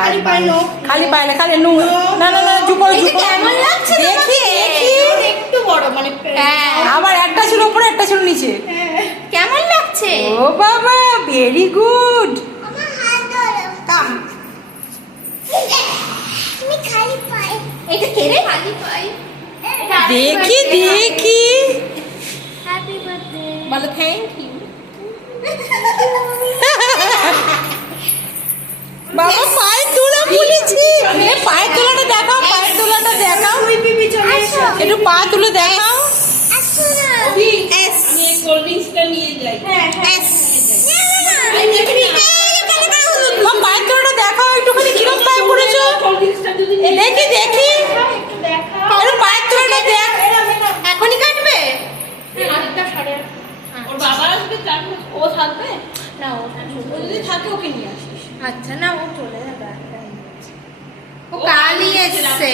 খালি পায় না, খালি নু না না না জুপো কেমন লাগছে দেখি দেখি একটু বড় মানে আবার একটা ছিল উপরে একটা ছিল নিচে। কেমন লাগছে? ও বাবা ভেরি গুড। এটা কে রে? খালি পাই। দেখি দেখি হ্যাপি বার্থডে। বলো থ্যাংক ইউ। বাবা পায়ের তোলা বলেছি, পায়ের তোলাটা দেখাও, পায়ের তোলাটা দেখাও, একটু পা তুলে দেখাও। আমি এই কোল্ড ড্রিঙ্কসটা নিয়ে যাই। পায়ের তোলাটা দেখাও একটুখানি, কিরম পায়ে পড়েছো কোল্ড ড্রিঙ্কসটা যদি দেখি দেখি, একটু দেখাও। একটু পায়ের তোলাটা দেখ। এখনই কাটবে? আটটা সাড়ে ওর বাবা আসবে, তারপর ও থাকবে না ও ও যদি থাকে ওকে নিয়ে আসিস। আচ্ছা না ও চলে যাবে। ও কালই এসছে।